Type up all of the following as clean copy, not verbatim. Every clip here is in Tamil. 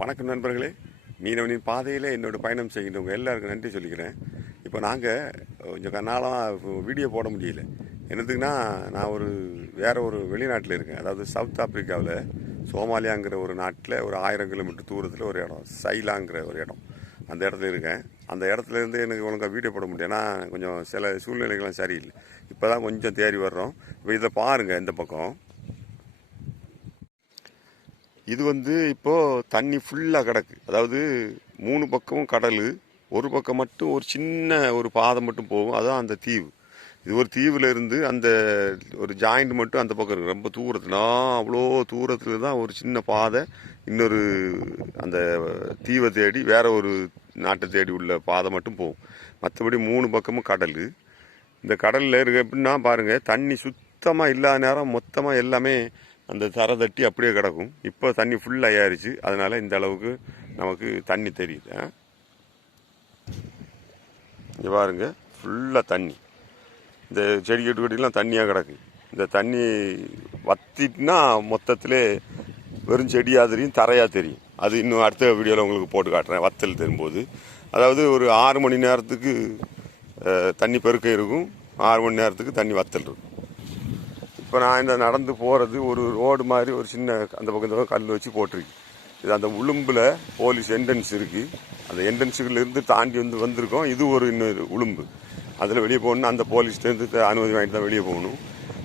வணக்கம் நண்பர்களே. மீனவனின் பாதையில் என்னோட பயணம் செய்கின்றவங்க எல்லாருக்கும் நன்றி சொல்லிக்கிறேன். இப்போ நாங்கள் கொஞ்சம் நாளாக வீடியோ போட முடியல. என்னதுக்குன்னா, நான் வேற ஒரு வெளிநாட்டில் இருக்கேன். அதாவது சவுத் ஆப்பிரிக்காவில் சோமாலியாங்கிற ஒரு நாட்டில் ஒரு 1000 கிலோமீட்டர் தூரத்தில் ஒரு இடம், சைலாங்கிற ஒரு இடம். அந்த இடத்துல இருக்கேன். அந்த இடத்துல இருந்து எனக்கு ஒழுங்காக வீடியோ போட முடியும். ஏன்னா கொஞ்சம் சில சூழ்நிலைகள்லாம் சரியில்லை. இப்போ தான் கொஞ்சம் தேறி வர்றோம். இப்போ இதை பாருங்கள். இந்த பக்கம் இது இப்போது தண்ணி ஃபுல்லாக கிடக்கு. அதாவது 3 பக்கமும் கடல், ஒரு பக்கம் மட்டும் ஒரு சின்ன ஒரு பாதை மட்டும் போகும். அதுதான் அந்த தீவு. இது ஒரு தீவில் இருந்து அந்த ஒரு ஜாயிண்ட் மட்டும் அந்த பக்கம் இருக்குது. ரொம்ப தூரத்தில், அவ்வளோ தூரத்தில் தான் ஒரு சின்ன பாதை இன்னொரு அந்த தீவை தேடி வேற ஒரு நாட்டை தேடி உள்ள பாதை மட்டும் போகும். மற்றபடி 3 பக்கமும் கடல். இந்த கடலில் இருக்க எப்படின்னா பாருங்கள், தண்ணி சுத்தமாக இல்லாத நேரம் மொத்தமாக எல்லாமே அந்த தரை தட்டி அப்படியே கிடக்கும். இப்போ தண்ணி ஃபுல்லாக ஆயிடுச்சு. அதனால இந்த அளவுக்கு நமக்கு தண்ணி தெரியுது. இங்கே பாருங்க, ஃபுல்லாக தண்ணி. இந்த செடி கட்டுக்கட்டிலாம் தண்ணியாக கிடக்கு. இந்த தண்ணி வத்திட்டுனா மொத்தத்திலே வெறும் செடியாக தெரியும், தரையாக தெரியும். அது இன்னும் அடுத்த வீடியோவில் உங்களுக்கு போட்டு காட்டுறேன், வத்தல் தரும்போது. அதாவது ஒரு 6 மணி நேரத்துக்கு தண்ணி பெருக்க இருக்கும், 6 மணி நேரத்துக்கு தண்ணி வத்தல் இருக்கும். இப்போ நான் இந்த நடந்து போகிறது ஒரு ரோடு மாதிரி ஒரு சின்ன அந்த பக்கம் கல் வச்சு போட்டிருக்கு. இது அந்த உளும்பில் போலீஸ் என்ட்ரன்ஸ் இருக்குது. அந்த என்ட்ரன்ஸுலேருந்து தாண்டி வந்திருக்கோம். இது ஒரு இன்னொரு உளும்பு. அதில் வெளியே போகணுன்னா அந்த போலீஸ்லேருந்து அனுமதி வாங்கிட்டு தான் வெளியே போகணும்.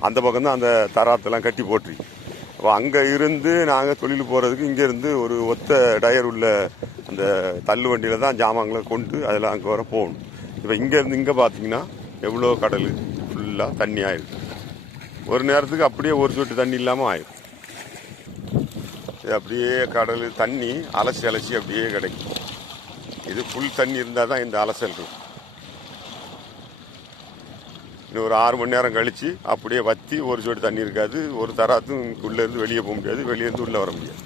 அந்த பக்கம் தான் அந்த தராத்தெல்லாம் கட்டி போட்டிருக்கு. அப்போ அங்கே இருந்து நாங்கள் தொழில் போகிறதுக்கு இங்கேருந்து ஒரு ஒத்த டயர் உள்ள அந்த தள்ளு வண்டியில் தான் ஜாமான்களை கொண்டு அதில் அங்கே வர போகணும். இப்போ இங்கேருந்து இங்கே பார்த்தீங்கன்னா எவ்வளோ கடல் ஃபுல்லாக தண்ணி ஆயிருக்கு. ஒரு நேரத்துக்கு அப்படியே ஒரு சொட்டு தண்ணி இல்லாமல் ஆயிடும். இது அப்படியே கடல் தண்ணி அலசி அப்படியே கிடைக்கும். இது ஃபுல் தண்ணி இருந்தால் தான் இந்த அலசல் இருக்கும். இன்னும் ஒரு 6 மணி நேரம் கழித்து அப்படியே வற்றி ஒரு சொட்டு தண்ணி இருக்காது. ஒரு தராத்தும் உள்ளேருந்து வெளியே போக முடியாது, வெளியேருந்து உள்ளே வர முடியாது.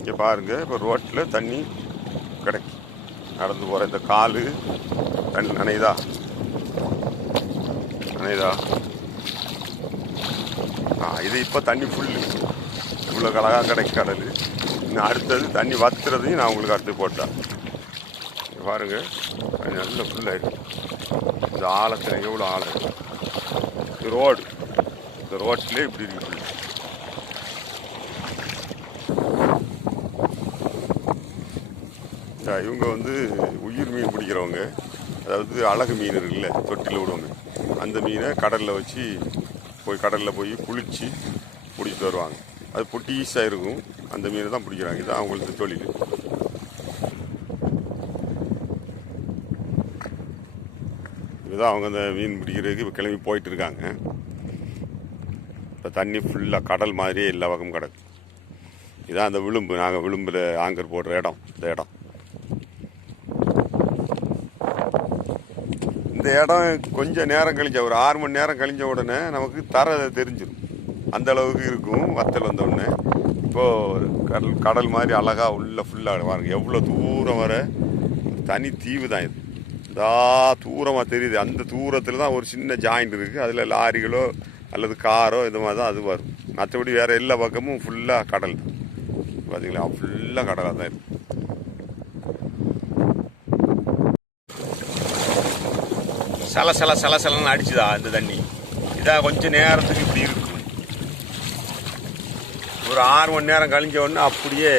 இங்கே பாருங்கள், இப்போ ரோட்டில் தண்ணி கிடைக்கும். நடந்து போகிற இந்த காலு தண்ணி நனையுதா. இது இப்போ தண்ணி ஃபுல்லு இவ்வளோ அழகாக கிடைக்கும் கடல். இன்னும் அடுத்தது தண்ணி வத்துறதையும் நான் உங்களுக்கு அடுத்து போட்டேன். பாருங்கள், நல்ல ஃபுல்லாக இந்த ஆழத்தில் எவ்வளோ ஆழம். இது ரோடு, இந்த ரோட்லேயே இப்படி இருக்கு. இவங்க உயிர் மீன் பிடிக்கிறவங்க. அதாவது அழகு மீன் இருக்குல்ல, தொட்டியில் விடுவாங்க. அந்த மீனை கடலில் வச்சு கடலில் போய் குளித்து பிடிச்சிட்டு வருவாங்க. அது பொட்டீஸாக இருக்கும். அந்த மீனை தான் பிடிக்கிறாங்க. இதுதான் அவங்களுக்கு தொழில். இதுதான் அவங்க அந்த மீன் பிடிக்கிறதுக்கு இப்போ கிளம்பி போயிட்டு இருக்காங்க. இப்போ தண்ணி ஃபுல்லாக கடல் மாதிரியே எல்லா பக்கமும் கிடக்கு. இதுதான் அந்த விளிம்பு, நாங்கள் விளிம்பில் ஆங்கர் போடுற இடம். இந்த இடம் இந்த இடம் கொஞ்சம் நேரம் கழிஞ்ச ஒரு 6 மணி நேரம் கழிஞ்ச உடனே நமக்கு தரை தெரிஞ்சிடும். அந்த அளவுக்கு இருக்கும் வத்தல் வந்தோடனே. இப்போது கடல் மாதிரி அழகாக உள்ள ஃபுல்லாக பாருங்க, எவ்வளோ தூரம் வர தனி தீவு தான் இது. இதா தூரமாக தெரியுது. அந்த தூரத்தில் தான் ஒரு சின்ன ஜாயிண்ட் இருக்குது. அதில் லாரிகளோ அல்லது காரோ இது மாதிரி தான் அது வரும். மற்றபடி வேறு எல்லா பக்கமும் ஃபுல்லாக கடல் தான். பார்த்தீங்களா, ஃபுல்லாக கடலாக தான் இருக்குது. சலன்னு அடிச்சுதா இந்த தண்ணி. இதாக கொஞ்சம் நேரத்துக்கு இப்படி இருக்கு. ஒரு 6 மணி நேரம் கழிஞ்ச உடனே அப்படியே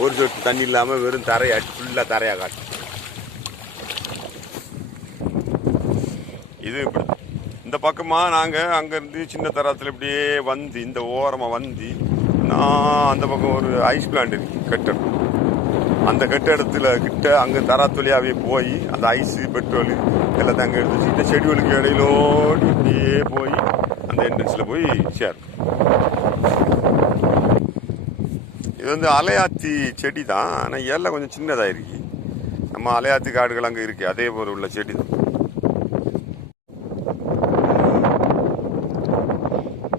ஒரு சொட்டு தண்ணி இல்லாமல் வெறும் ஃபுல்லாக தரையாக காட்டும். இது இப்படி இந்த பக்கமாக நாங்கள் அங்கேருந்து சின்ன தரத்தில் இப்படியே இந்த ஓரமாக நான் அந்த பக்கம் ஒரு ஐஸ் பிளான்ட் இருக்கு, கட்டடம். அந்த கட்டிடத்தில் அங்கே தராத்தொழியாவே போய் அந்த ஐஸு பெட்ரோலு எல்லாத்தையும் அங்கே எடுத்து வச்சுக்கிட்ட செடிகளுக்கு இடையிலோடு இப்படியே போய் அந்த என்ட்ரன்ஸில் போய் சேரும். இது அலையாத்தி செடி தான். ஆனால் எல்லாம் கொஞ்சம் சின்னதாக இருக்கு. நம்ம அலையாத்தி காடுகள் அங்கே இருக்கு, அதே போல் உள்ள செடி தான்.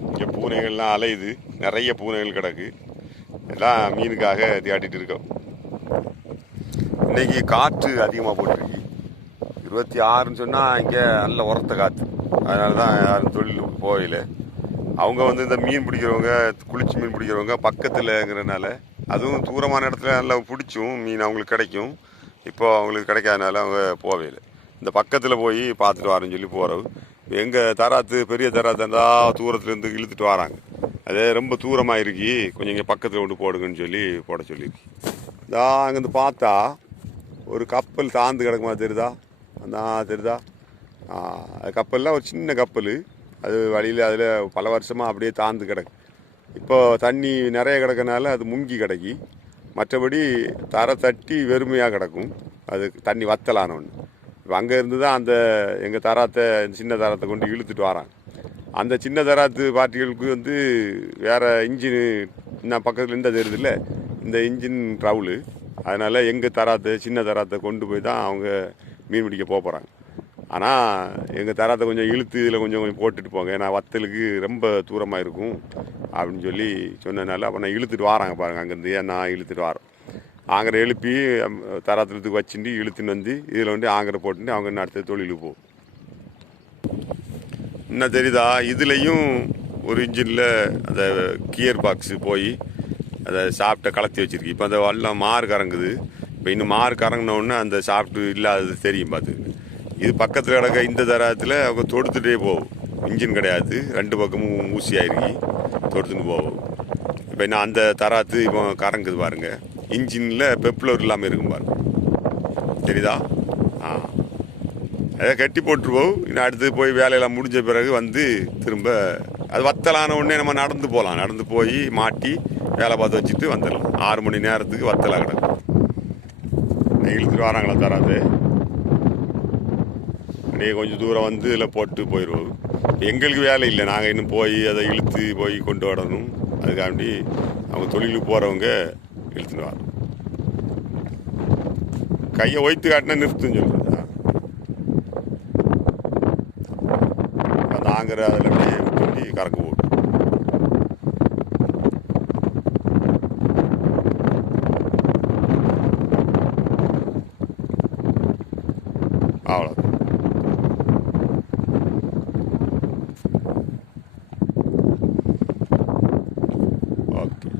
இங்கே பூனைகள்லாம் அலையுது, நிறைய பூனைகள் கிடக்கு. எல்லாம் மீனுக்காக தேடிட்டு இருக்கோம். இன்னைக்கு காற்று அதிகமாக போட்டிருக்கு. 26ன்னு சொன்னால் இங்கே நல்ல உரத்த காற்று. அதனால தான் யாரும் தொழில் போகல. அவங்க இந்த மீன் பிடிக்கிறவங்க, குளிச்சு மீன் பிடிக்கிறவங்க பக்கத்தில்ங்கிறனால அதுவும் தூரமான இடத்துல நல்லா பிடிச்சும் மீன் அவங்களுக்கு கிடைக்கும். இப்போ அவங்களுக்கு கிடைக்காதனால அவங்க போவே இல்லை. இந்த பக்கத்தில் போய் பார்த்துட்டு வரேன்னு சொல்லி போகிறவு. எங்கள் தராத்து பெரிய தராத்து இருந்தால் தூரத்துலேருந்து இழுத்துட்டு வராங்க. அதே ரொம்ப தூரமாக இருக்கி கொஞ்சம் இங்கே பக்கத்தில் கொண்டு போடுங்கன்னு சொல்லி போட சொல்லியிருக்கு. இதான் அங்கேருந்து பார்த்தா ஒரு கப்பல் தாழ்ந்து கிடக்குமா தெரியுதா? அந்த தெரியுதா? அது கப்பல்லாம் ஒரு சின்ன கப்பல். அது வழியில் அதில் பல வருஷமாக அப்படியே தாழ்ந்து கிடக்கு. இப்போ தண்ணி நிறைய கிடக்கனால அது முங்கி கிடக்கி. மற்றபடி தரை தட்டி வெறுமையாக கிடக்கும். அது தண்ணி வத்தலான ஒன்று. இப்போ அங்கே இருந்து தான் அந்த எங்கள் தராத்தை சின்ன தராத்தை கொண்டு இழுத்துட்டு வராங்க. அந்த சின்ன தராத்து பார்ட்டிகளுக்கு வந்து வேறு இன்ஜினு இன்னும் பக்கத்தில் இருந்தால் தெரியுது இல்லை, இந்த இன்ஜின் ட்ரவுலு. அதனால் எங்கள் தராத்தை சின்ன தராத்தை கொண்டு போய் தான் அவங்க மீன் பிடிக்க போகிறாங்க. ஆனால் எங்கள் தராத்தை கொஞ்சம் இழுத்து இதில் கொஞ்சம் கொஞ்சம் போட்டுட்டு போங்க, ஏன்னா வத்தலுக்கு ரொம்ப தூரமாக இருக்கும் அப்படின்னு சொல்லி சொன்னதுனால அப்போ நான் இழுத்துட்டு வராங்க பாருங்கள். அங்கேருந்து நான் இழுத்துட்டு வரேன். ஆங்கரை எழுப்பி தராத்திரத்துக்கு வச்சுட்டு இழுத்துன்னு வந்து இதில் வந்து ஆங்கரை போட்டுட்டு அவங்க இன்னும் அடுத்த தொழிலுக்கு போகும். என்ன தெரியுதா? இதுலேயும் ஒரு இன்ஜினில் அந்த கியர் பாக்ஸு போய் அதை சாப்பிட்ட கலத்தி வச்சுருக்கு. இப்போ அந்த வல்லம் மாறு கறங்குது. இப்போ இன்னும் மாறு கறங்கினோடனே அந்த சாப்பிட்டு இல்லாதது தெரியும் பார்த்துக்கு. இது பக்கத்தில் கிடக்க இந்த தரத்தில் அவங்க தொடுத்துட்டே போகும். இன்ஜின் கிடையாது, ரெண்டு பக்கமும் ஊசியாயிருக்கி தொடுத்துன்னு போகும். இப்போ என்ன அந்த தராத்து இப்போ கறங்குது பாருங்கள். இன்ஜினில் பெப்ளர் இல்லாமல் இருக்கும் பாருங்க, தெரியுதா? அதை கட்டி போட்டுருவோம். இன்னும் அடுத்து போய் வேலையெல்லாம் முடிஞ்ச பிறகு வந்து திரும்ப அது வத்தலான உடனே நம்ம நடந்து போகலாம். நடந்து போய் மாட்டி வேலை பார்த்து வச்சுட்டு வந்துடலாம். 6 மணி நேரத்துக்கு வத்தலாக கிடக்கும். இழுத்துட்டு வராங்களா தராது? அப்படியே கொஞ்சம் தூரம் வந்து இதில் போட்டு போயிடுவோம். எங்களுக்கு வேலை இல்லை, நாங்கள் இன்னும் போய் அதை இழுத்து போய் கொண்டு வரணும். அதுக்காண்டி அவங்க தொழிலுக்கு போகிறவங்க இழுத்துட்டு வரோம். கையை ஒய்த்து காட்டினா நிறுத்துன்னு சொல்லுறது. அந்த ஆங்கரை அதில் அப்படியே தூக்கி கறக்கு போடும். அவ்வளோ. ஓகே.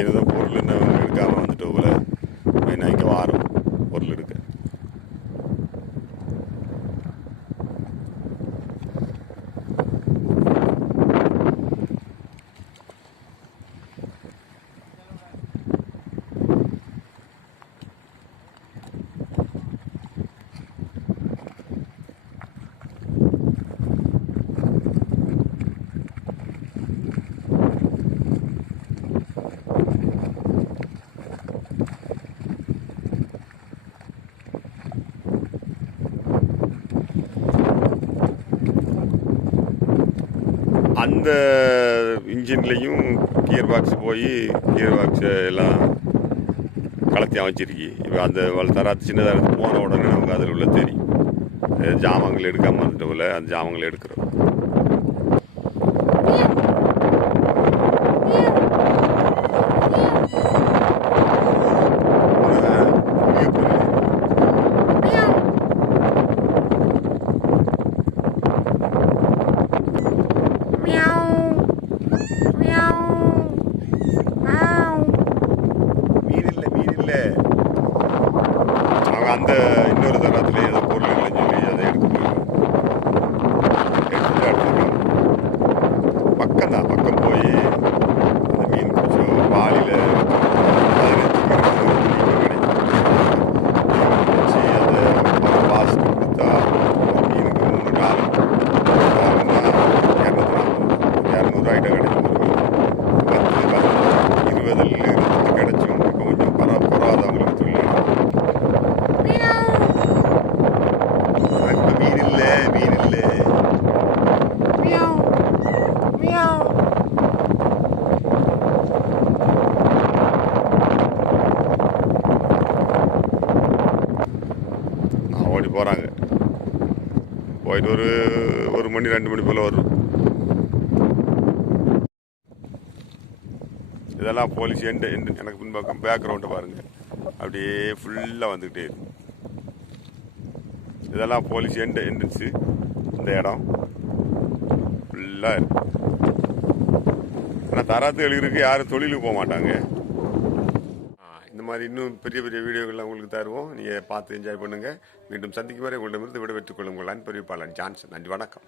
ஏதோ பொருள் என்ன எடுக்காமல் வந்துட்டு போல நான் இங்கே வாரம் பொருள் எடுக்க. அந்த இன்ஜின்லேயும் கியர் பாக்ஸ் போய் கியர் பாக்ஸை எல்லாம் கலத்தி அமைச்சிருக்கி. இப்போ அந்த தராத்து சின்ன தராத்து போன உடனே நமக்கு அதில் உள்ள தெரியும். ஜாமங்கள் எடுக்காமல் வந்துட்டு போல அந்த ஜாமங்களை எடுக்கிறோம். அவங்க அந்த இன்னொரு தரத்துல ஏதோ பொருள் இல்லைன்னு சொல்லி அதை எடுத்து எடுத்துட்டு அடுத்து பக்கம் தான். பக்கம் போய் அந்த மீன் பிடிச்சோம் வாளியில் 15 வச்சு அந்த பாஸ்ட் கொடுத்தா மீனுக்கு 3 நாள் 200 கிடைக்கும். 10 கிடைச்சும் இப்போ கொஞ்சம் பரவாதவங்களுக்கு தொழில். மீன் இல்லை, மீன் இல்லை. ஓடி போகிறாங்க. போயிட்டு ஒரு மணி 2 மணி போல் வரும். இதெல்லாம் போலீஸ் எனக்கு பின்பக்கம் பேக்ரவுண்டை பாருங்கள், அப்படியே ஃபுல்லாக வந்துக்கிட்டே இருக்கு. இதெல்லாம் போலீஸ் என்ட்ரன்ஸு. இந்த இடம் ஃபுல்லாக இருக்கு. ஆனால் தராத்துகள் இருக்குது, யாரும் தொழிலுக்கு போக மாட்டாங்க. இந்த மாதிரி இன்னும் பெரிய பெரிய வீடியோக்கள்லாம் உங்களுக்கு தருவோம். நீங்கள் பார்த்து என்ஜாய் பண்ணுங்கள். மீண்டும் சந்திக்கும் வரை உங்களிடமிருந்து விடைபெற்றுக் கொள்ளும் உங்கள் அன்பறிவிப்பாளன் ஜான்சன். நன்றி, வணக்கம்.